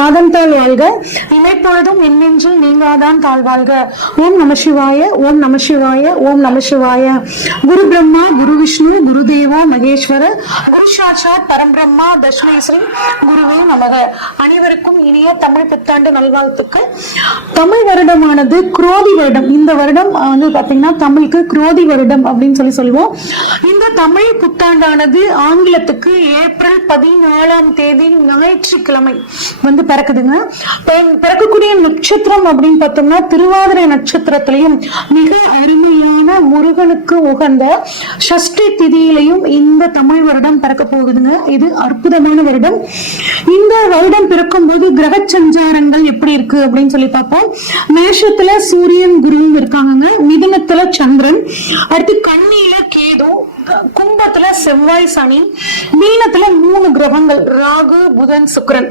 மாதம் வாழ்க எப்பொழுதும் என்னென்றும் நெஞ்சில் நீங்காதான் தாழ்வாள்க ஓம் நம சிவாய ஓம் நம சிவாய ஓம் நம சிவாய குரு பிரம்மா குரு விஷ்ணு குரு தேவோ மகேஸ்வர குரு சாட்சாத் பரம்பிரம்மா தஷ்ணேஸ்வரன் குருவே நமக அனைவருக்கும் இனிய தமிழ் புத்தாண்டு நல்வாழ்த்துக்கள் தமிழ் வருடமானது குரோதி வருடம் இந்த வருடம் வந்து பாத்தீங்கன்னா தமிழுக்கு குரோதி வருடம் அப்படின்னு சொல்லி சொல்லுவோம் இந்த தமிழ் புத்தாண்டானது ஆங்கிலத்துக்கு ஏப்ரல் பதினாலாம் தேதி ஞாயிற்றுக்கிழமை வந்து பிறக்குதுங்க நடக்கக்கூடிய நட்சத்திரம் அப்படின்னு பார்த்தோம்னா திருவாதிரை நட்சத்திரத்திலையும் மிக அருமையான முருகனுக்கு உகந்த சஷ்டி திதியிலையும் இந்த தமிழ் வருடம் பிறக்க போகுதுங்க இது அற்புதமான வருடம் இந்த வருடம் பிறக்கும் போது கிரக சஞ்சாரங்கள் எப்படி இருக்கு அப்படின்னு சொல்லி பார்ப்போம் மேஷத்துல சூரியன் குருவும் இருக்காங்க மிதனத்துல சந்திரன் அடுத்து கண்ணியில கேது கும்பத்துல செவ்வாய் சனி மீனத்துல மூணு கிரகங்கள் ராகு புதன் சுக்கரன்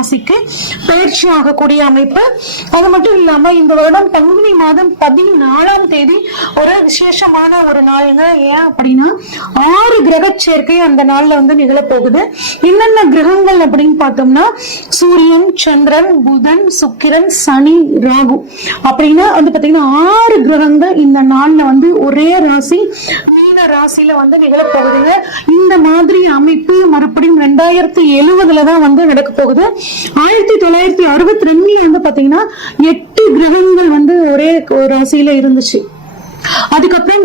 ராசிக்கு பயிற்சி ஆகக்கூடிய அமைப்பு அது மட்டும் இல்லாம இந்த வருடம் பங்குனி மாதம் பதினாலாம் தேதி ஒரு விசேஷமான ஒரு நாளுங்க ஏன் அப்படின்னா ஆறு கிரக சேர்க்கை அந்த நாள்ல வந்து நிகழப்போகுது என்னென்ன கிரகங்கள் அப்படின்னு பார்த்தோம்னா சூரியன் சந்திரன் புதன் சுக்கிரன் சனி ராகு அப்படின்னா வந்து பாத்தீங்கன்னா ஆறு கிரகங்கள் இந்த நாள்ல வந்து ஒரே ராசி மீன ராசியில வந்து நிகழப்போகுது இந்த மாதிரி அமைப்பு மறுபடியும் ரெண்டாயிரத்தி எழுவதுல தான் வந்து நடக்க போகுது ஆயிரத்தி தொள்ளாயிரத்தி அறுபத்தி ரெண்டுல வந்து பாத்தீங்கன்னா எட்டு கிரகங்கள் வந்து ஒரே ராசியில இருந்துச்சு அதுக்கப்புறம்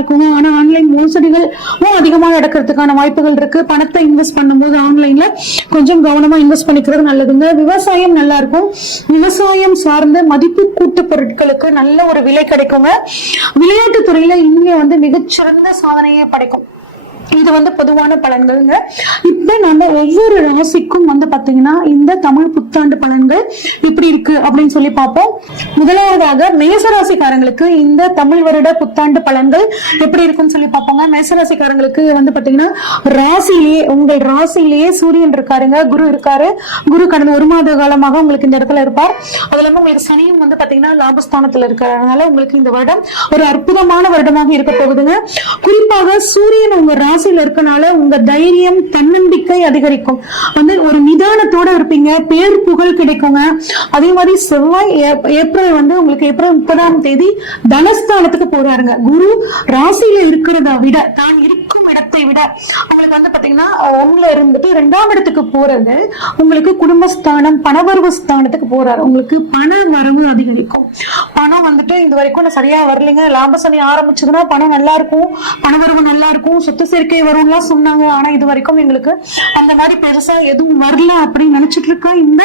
இருக்குங்க ஆனா ஆன்லைன் மோசடிகள் அதிகமா நடக்கிறதுக்கான வாய்ப்புகள் இருக்கு பணத்தை இன்வெஸ்ட் பண்ணும்போது ஆன்லைன்ல கொஞ்சம் கவனமா இன்வெஸ்ட் பண்ணிக்கிறது நல்லதுங்க விவசாயம் நல்லா இருக்கும் விவசாயம் சார்ந்த மதிப்பு கூட்டு பொருட்களுக்கு நல்ல ஒரு விலை கிடைக்குங்க விளையாட்டு துறையில இந்தியா வந்து மிகச்சிறந்த சாதனையை படைக்கும் இது வந்து பொதுவான பலன்கள்ங்க இப்ப நம்ம ஒவ்வொரு ராசிக்கும் வந்து பாத்தீங்கன்னா இந்த தமிழ் புத்தாண்டு பலன்கள் இப்படி இருக்கு அப்படின்னு சொல்லி பார்ப்போம் முதலாவதாக மேசராசிக்காரங்களுக்கு இந்த தமிழ் வருட புத்தாண்டு பலன்கள் எப்படி இருக்குன்னு சொல்லி பார்ப்போங்க மேசராசிக்காரங்களுக்கு வந்து பாத்தீங்கன்னா ராசியிலேயே உங்கள் ராசியிலேயே சூரியன் இருக்காருங்க குரு இருக்காரு குரு கடந்த ஒரு மாத காலமாக உங்களுக்கு இந்த இடத்துல இருப்பார் அது இல்லாம உங்களுக்கு சனியும் வந்து பாத்தீங்கன்னா லாபஸ்தானத்துல இருக்கிறதுனால உங்களுக்கு இந்த வருடம் ஒரு அற்புதமான வருடமாக இருக்க போகுதுங்க குறிப்பாக சூரியன் உங்க ராசி ராசியில இருக்கனால உங்க தைரியம் தன்னம்பிக்கை அதிகரிக்கும் வந்து ஒரு நிதானத்தோட இருப்பீங்க பேர் புகழ் கிடைக்குங்க அதே மாதிரி செவ்வாய் ஏப்ரல் வந்து உங்களுக்கு ஏப்ரல் முப்பதாம் தேதி தனஸ்தானத்துக்கு போறாருங்க குரு ராசியில இருக்கிறத விட தான் இருக்கும் இடத்தை விட உங்களுக்கு வந்து பாத்தீங்கன்னா உங்கள இருந்துட்டு இரண்டாம் இடத்துக்கு போறது உங்களுக்கு குடும்பஸ்தானம் பணவரவு ஸ்தானத்துக்கு போறாரு உங்களுக்கு பண வரவு அதிகரிக்கும் பணம் வந்துட்டு இது வரைக்கும் சரியா வரலைங்க லாபசனி ஆரம்பிச்சதுன்னா பணம் நல்லா இருக்கும் பணவரவு நல்லா இருக்கும் சொத்து சேர்க்கை நம்பிக்கை வரும்லாம் சொன்னாங்க ஆனா இது வரைக்கும் எங்களுக்கு அந்த மாதிரி பெருசா எதுவும் வரல அப்படின்னு நினைச்சிட்டு இருக்க இந்த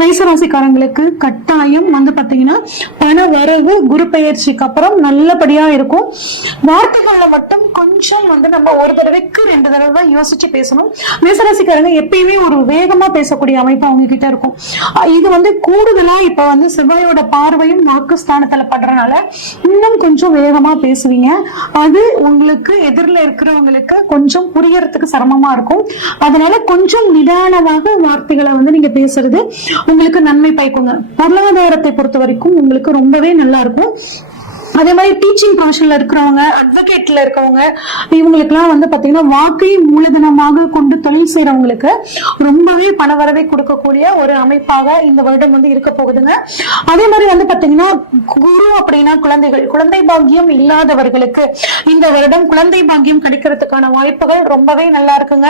மேசராசிக்காரங்களுக்கு கட்டாயம் வந்து பாத்தீங்கன்னா பண வரவு குரு பெயர்ச்சிக்கு அப்புறம் நல்லபடியா இருக்கும் வார்த்தைகள்ல மட்டும் கொஞ்சம் வந்து நம்ம ஒரு தடவைக்கு ரெண்டு தடவை யோசிச்சு பேசணும் மேசராசிக்காரங்க எப்பயுமே ஒரு வேகமா பேசக்கூடிய அமைப்பு அவங்க கிட்ட இருக்கும் இது வந்து கூடுதலா இப்ப வந்து செவ்வாயோட பார்வையும் வாக்கு ஸ்தானத்துல படுறதுனால இன்னும் கொஞ்சம் வேகமா பேசுவீங்க அது உங்களுக்கு எதிரில் இருக்கிறவங்களுக்கு கொஞ்சம் புரியறதுக்கு சிரமமா இருக்கும் அதனால கொஞ்சம் நிதானமாக வார்த்தைகளை வந்து நீங்க பேசுறது உங்களுக்கு நன்மை பயக்குங்க பொருளாதாரத்தை பொறுத்த வரைக்கும் உங்களுக்கு ரொம்பவே நல்லா இருக்கும் அதே மாதிரி டீச்சிங் ப்ரொஃபஷன்ல இருக்கிறவங்க அட்வொகேட்ல இருக்கவங்க எல்லாம் வந்து பாத்தீங்கன்னா வாக்கை மூலதனமாக கொண்டு தொழில் செய்யறவங்களுக்கு ரொம்பவே பண வரவை கொடுக்கக்கூடிய ஒரு அமைப்பாக இந்த வருடம் வந்து இருக்க போகுதுங்க அதே மாதிரி வந்து பாத்தீங்கன்னா குரு அப்படின்னா குழந்தைகள் குழந்தை பாக்கியம் இல்லாதவர்களுக்கு இந்த வருடம் குழந்தை பாக்கியம் கிடைக்கிறதுக்கான வாய்ப்புகள் ரொம்பவே நல்லா இருக்குங்க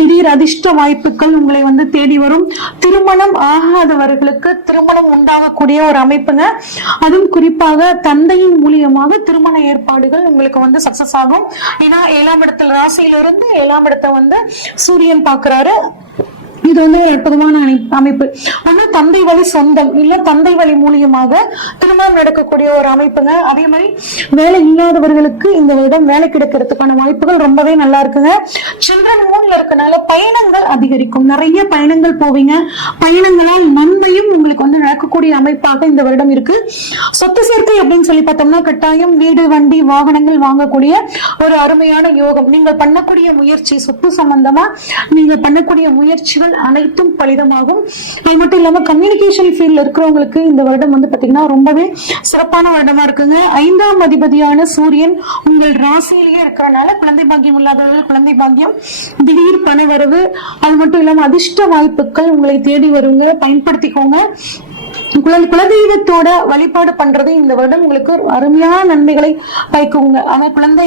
திடீர் அதிர்ஷ்ட வாய்ப்புகள் உங்களை வந்து தேடி வரும் திருமணம் ஆகாதவர்களுக்கு திருமணம் உண்டாகக்கூடிய ஒரு அமைப்புங்க அதுவும் குறிப்பாக தந்தையின் மூலியமாக திருமண ஏற்பாடுகள் உங்களுக்கு வந்து சக்சஸ் ஆகும் ஏன்னா ஏழாம் இடத்துல ராசியிலிருந்து ஏழாம் இடத்தை வந்து சூரியன் பாக்குறாரு இது வந்து ஒரு அற்புதமான அமைப்பு ஆனா தந்தை வழி சொந்தம் இல்ல தந்தை வழி மூலியமாக திருமணம் நடக்கக்கூடிய ஒரு அமைப்புங்க அதே மாதிரி வேலை இல்லாதவர்களுக்கு இந்த வருடம் வேலை கிடைக்கிறதுக்கான வாய்ப்புகள் ரொம்பவே நல்லா இருக்குங்க சில்ட்ரன் மூன்ல இருக்கனால பயணங்கள் அதிகரிக்கும் நிறைய பயணங்கள் போவீங்க பயணங்களால் நன்மையும் உங்களுக்கு வந்து நடக்கக்கூடிய அமைப்பாக இந்த வருடம் இருக்கு சொத்து சேர்க்கை அப்படின்னு சொல்லி பார்த்தோம்னா கட்டாயம் வீடு வண்டி வாகனங்கள் வாங்கக்கூடிய ஒரு அருமையான யோகம் நீங்கள் பண்ணக்கூடிய முயற்சி சொத்து சம்பந்தமா நீங்க பண்ணக்கூடிய முயற்சிகள் அனைத்தும் பலிதமாகும் அது மட்டும் இல்லாம கம்யூனிகேஷன் ஃபீல்ட்ல இருக்கிறவங்களுக்கு இந்த வருடம் வந்து பாத்தீங்கன்னா ரொம்பவே சிறப்பான வருடமா இருக்குங்க ஐந்தாம் அதிபதியான சூரியன் உங்கள் ராசியிலேயே இருக்கிறனால குழந்தை பாக்கியம் இல்லாதவர்கள் குழந்தை பாக்கியம் திடீர் பணவரவு அது மட்டும் இல்லாம அதிர்ஷ்ட வாய்ப்புகள் உங்களை தேடி வருங்க பயன்படுத்திக்கோங்க குல குலதெய்வத்தோட வழிபாடு பண்றது இந்த வருடம் உங்களுக்கு அருமையான நன்மைகளை பயக்குங்க ஆனா குழந்தை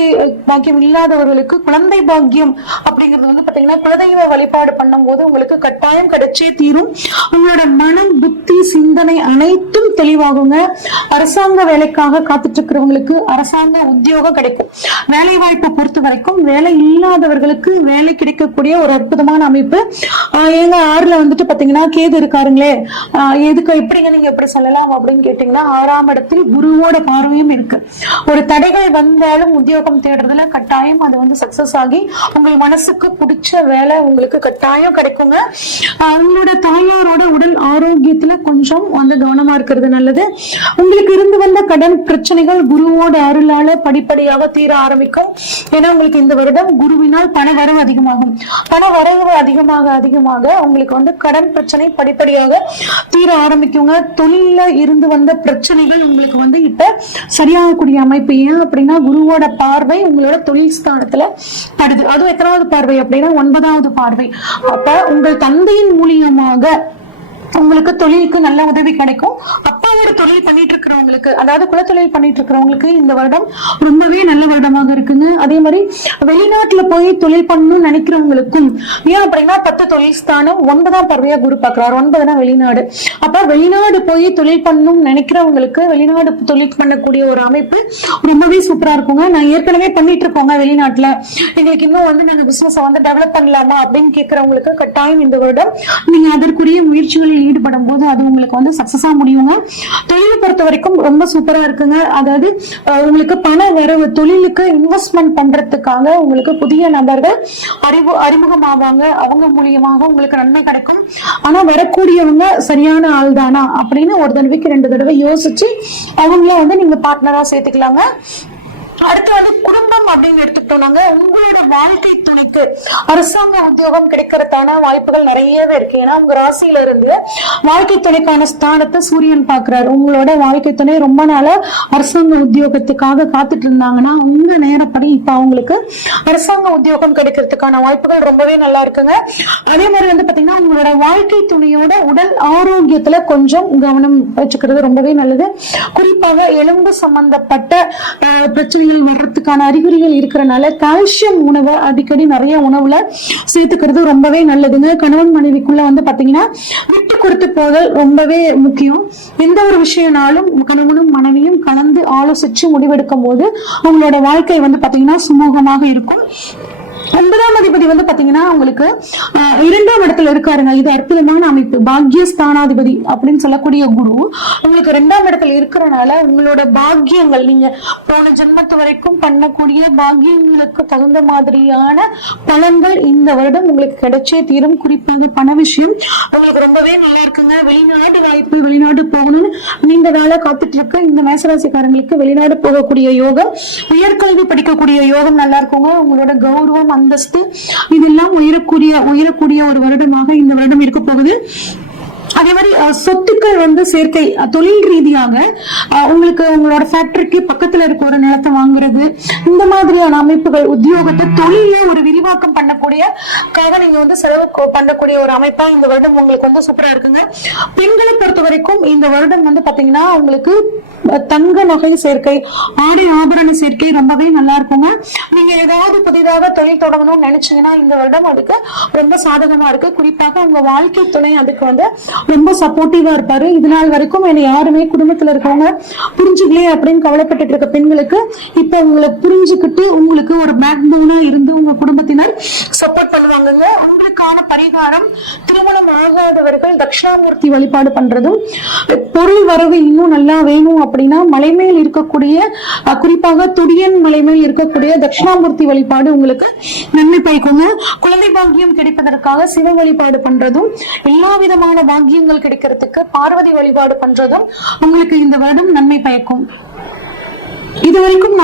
பாக்கியம் இல்லாதவர்களுக்கு குழந்தை பாக்கியம் அப்படிங்கிறது வந்து பாத்தீங்கன்னா குலதெய்வ வழிபாடு பண்ணும் போது உங்களுக்கு கட்டாயம் கிடைச்சே தீரும் உங்களோட மனம் புத்தி சிந்தனை அனைத்தும் தெளிவாகுங்க அரசாங்க வேலைக்காக காத்துட்டு இருக்கிறவங்களுக்கு அரசாங்க உத்தியோகம் கிடைக்கும் வேலை வாய்ப்பு பொறுத்த வரைக்கும் வேலை இல்லாதவர்களுக்கு வேலை கிடைக்கக்கூடிய ஒரு அற்புதமான அமைப்பு எங்க ஆறுல வந்துட்டு பாத்தீங்கன்னா கேது இருக்காருங்களே எதுக்கு எப்படிங்க நீங்க எப்படி சொல்லலாம் அப்படின்னு கேட்டீங்கன்னா ஆறாம் இடத்தில் குருவோட பார்வையும் இருக்கு ஒரு தடைகள் வந்தாலும் உத்தியோகம் தேடுறதுல கட்டாயம் அது வந்து சக்சஸ் ஆகி உங்கள் மனசுக்கு பிடிச்ச வேலை உங்களுக்கு கட்டாயம் கிடைக்குங்க அவங்களோட தாயாரோட உடல் ஆரோக்கியத்துல கொஞ்சம் வந்து கவனமா இருக்கிறது நல்லது உங்களுக்கு இருந்து வந்த கடன் பிரச்சனைகள் குருவோட அருளால படிப்படியாக தீர ஆரம்பிக்கும் ஏன்னா உங்களுக்கு இந்த வருடம் குருவினால் பண வரவு அதிகமாகும் பண வரவு அதிகமாக அதிகமாக உங்களுக்கு வந்து கடன் பிரச்சனை படிப்படியாக தீர ஆரம்பிக்குங்க தொழில இருந்து வந்த பிரச்சனைகள் உங்களுக்கு வந்து இப்ப சரியாகக்கூடிய அமைப்பு ஏன் அப்படின்னா குருவோட பார்வை உங்களோட தொழில் ஸ்தானத்துல படுது அதுவும் எத்தனாவது பார்வை அப்படின்னா ஒன்பதாவது பார்வை அப்ப உங்கள் தந்தையின் மூலியமாக உங்களுக்கு தொழிலுக்கு நல்ல உதவி கிடைக்கும் ஒரு தொழில் பண்ணிட்டு இருக்கிறவங்களுக்கு அதாவது குலத்தொழில் பண்ணிட்டு இருக்கிறவங்களுக்கு இந்த வருடம் ரொம்பவே நல்ல வருடமாக இருக்குங்க அதே மாதிரி வெளிநாட்டுல போய் தொழில் பண்ணணும்னு நினைக்கிறவங்களுக்கும் ஏன் அப்படின்னா பத்து தொழில் ஸ்தானம் ஒன்பதாம் பறவையா குரு பாக்குறாரு ஒன்பதுனா வெளிநாடு அப்ப வெளிநாடு போய் தொழில் பண்ணணும்னு நினைக்கிறவங்களுக்கு வெளிநாடு தொழில் பண்ணக்கூடிய ஒரு அமைப்பு ரொம்பவே சூப்பரா இருக்குங்க நான் ஏற்கனவே பண்ணிட்டு இருக்கோங்க வெளிநாட்டுல எங்களுக்கு இன்னும் வந்து நாங்க பிசினஸ் வந்து டெவலப் பண்ணலாமா அப்படின்னு கேட்கிறவங்களுக்கு கட்டாயம் இந்த வருடம் நீங்க அதற்குரிய முயற்சிகளில் ஈடுபடும் போது அது உங்களுக்கு வந்து சக்சஸா முடியுங்க தொழில் பொறுத்த வரைக்கும் ரொம்ப சூப்பரா இருக்குங்க அதாவது உங்களுக்கு பண வரவு தொழிலுக்கு இன்வெஸ்ட்மெண்ட் பண்றதுக்காக உங்களுக்கு புதிய நபர்கள் அறிவு அறிமுகமாவாங்க அவங்க மூலியமாக உங்களுக்கு நன்மை கிடைக்கும் ஆனா வரக்கூடியவங்க சரியான ஆள் தானா அப்படின்னு ஒரு தடவைக்கு ரெண்டு தடவை யோசிச்சு அவங்கள வந்து நீங்க பார்ட்னரா சேர்த்துக்கலாங்க அடுத்து வந்து குடும்பம் அப்படின்னு எடுத்துக்கிட்டோம்னாங்க உங்களோட வாழ்க்கை துணைக்கு அரசாங்க உத்தியோகம் கிடைக்கிறதான வாய்ப்புகள் நிறையவே இருக்கு ஏன்னா உங்க ராசியில இருந்து வாழ்க்கை துணைக்கான ஸ்தானத்தை சூரியன் பாக்குறாரு உங்களோட வாழ்க்கை துணை ரொம்ப நாளா அரசாங்க உத்தியோகத்துக்காக காத்துட்டு இருந்தாங்கன்னா உங்க நேரம் அப்ப அவங்களுக்கு அரசாங்க உத்தியோகம் கிடைக்கிறதுக்கான வாய்ப்புகள் ரொம்பவே நல்லா இருக்குங்க அதே மாதிரி வந்து பாத்தீங்கன்னா அவங்களோட வாழ்க்கை துணையோட உடல் ஆரோக்கியத்துல கொஞ்சம் கவனம் வச்சுக்கிறது ரொம்பவே நல்லது குறிப்பாக எலும்பு சம்பந்தப்பட்ட பிரச்சனைகள் வர்றதுக்கான அறிகுறிகள் இருக்கிறனால கால்சியம் உணவை அடிக்கடி நிறைய உணவுல சேர்த்துக்கிறது ரொம்பவே நல்லதுங்க கணவன் மனைவிக்குள்ள வந்து பாத்தீங்கன்னா விட்டு கொடுத்து போதல் ரொம்பவே முக்கியம் எந்த ஒரு விஷயம்னாலும் கணவனும் மனைவியும் கலந்து ஆலோசிச்சு முடிவெடுக்கும் போது அவங்களோட வாழ்க்கை வந்து பார்த்தீங்கன்னா சுமூகமாக இருக்கும் ஒன்பதாம் அதிபதி வந்து பாத்தீங்கன்னா உங்களுக்கு இரண்டாம் இடத்துல இருக்காருங்க இது அற்புதமான அமைப்பு பாக்யஸ்தானாதிபதி அப்படின்னு சொல்லக்கூடிய குரு உங்களுக்கு இரண்டாம் இடத்துல இருக்கிறனால உங்களோட பாக்கியங்கள் நீங்க போன ஜென்மத்து வரைக்கும் பண்ணக்கூடிய பாக்கியங்களுக்கு தகுந்த மாதிரியான பலன்கள் இந்த வருடம் உங்களுக்கு கிடைச்சே தீரும் குறிப்பாக பண விஷயம் உங்களுக்கு ரொம்பவே நல்லா இருக்குங்க வெளிநாடு வாய்ப்பு வெளிநாடு போகணும்னு நீங்க வேலை காத்துட்டு இருக்க இந்த மேசராசிக்காரங்களுக்கு வெளிநாடு போகக்கூடிய யோகம் உயர்கல்வி படிக்கக்கூடிய யோகம் நல்லா இருக்குங்க உங்களோட கௌரவம் அந்தஸ்து இதெல்லாம் உயரக்கூடிய உயரக்கூடிய ஒரு வருடமாக இந்த வருடம் இருக்க போகுது அதே மாதிரி சொத்துக்கள் வந்து சேர்க்கை தொழில் ரீதியாக உங்களுக்கு உங்களோட ஃபேக்டரிக்கு பக்கத்துல இருக்க ஒரு நிலத்தை வாங்குறது இந்த மாதிரியான அமைப்புகள் உத்தியோகத்தை தொழில ஒரு விரிவாக்கம் பண்ணக்கூடிய காக நீங்க வந்து செலவு பண்ணக்கூடிய ஒரு அமைப்பா இந்த வருடம் உங்களுக்கு வந்து சூப்பரா இருக்குங்க பெண்களை பொறுத்த வரைக்கும் இந்த வருடம் வந்து பாத்தீங்கன்னா உங்களுக்கு தங்க நகை சேர்க்கை ஆடை ஆபரண சேர்க்கை ரொம்பவே நல்லா இருக்குங்க நீங்க ஏதாவது புதிதாக தொழில் தொடங்கணும்னு நினைச்சீங்கன்னா இந்த வருடம் அதுக்கு ரொம்ப சாதகமா இருக்கு குறிப்பாக உங்க வாழ்க்கை துணை அதுக்கு வந்து ரொம்ப சப்போர்ட்டிவா இருப்பாரு இது நாள் வரைக்கும் என்னை யாருமே குடும்பத்துல இருக்கவங்க புரிஞ்சுக்கலே அப்படின்னு கவலைப்பட்டு இருக்க பெண்களுக்கு இப்ப உங்களை புரிஞ்சுக்கிட்டு உங்களுக்கு ஒரு பேக் போனா இருந்து உங்க குடும்பத்தினர் சப்போர்ட் பண்ணுவாங்க உங்களுக்கான பரிகாரம் திருமணம் ஆகாதவர்கள் தட்சிணாமூர்த்தி வழிபாடு பண்றதும் பொருள் வரவு இன்னும் நல்லா வேணும் அப்படின்னு அப்படின்னா மலைமேல் இருக்கக்கூடிய குறிப்பாக துடியன் மலைமேல் இருக்கக்கூடிய தட்சிணாமூர்த்தி வழிபாடு உங்களுக்கு நன்மை பயக்குங்க குழந்தை பாக்கியம் கிடைப்பதற்காக சிவ வழிபாடு பண்றதும் எல்லா விதமான பாக்கியங்கள் கிடைக்கிறதுக்கு பார்வதி வழிபாடு பண்றதும் உங்களுக்கு இந்த வருடம் நன்மை பயக்கும் இது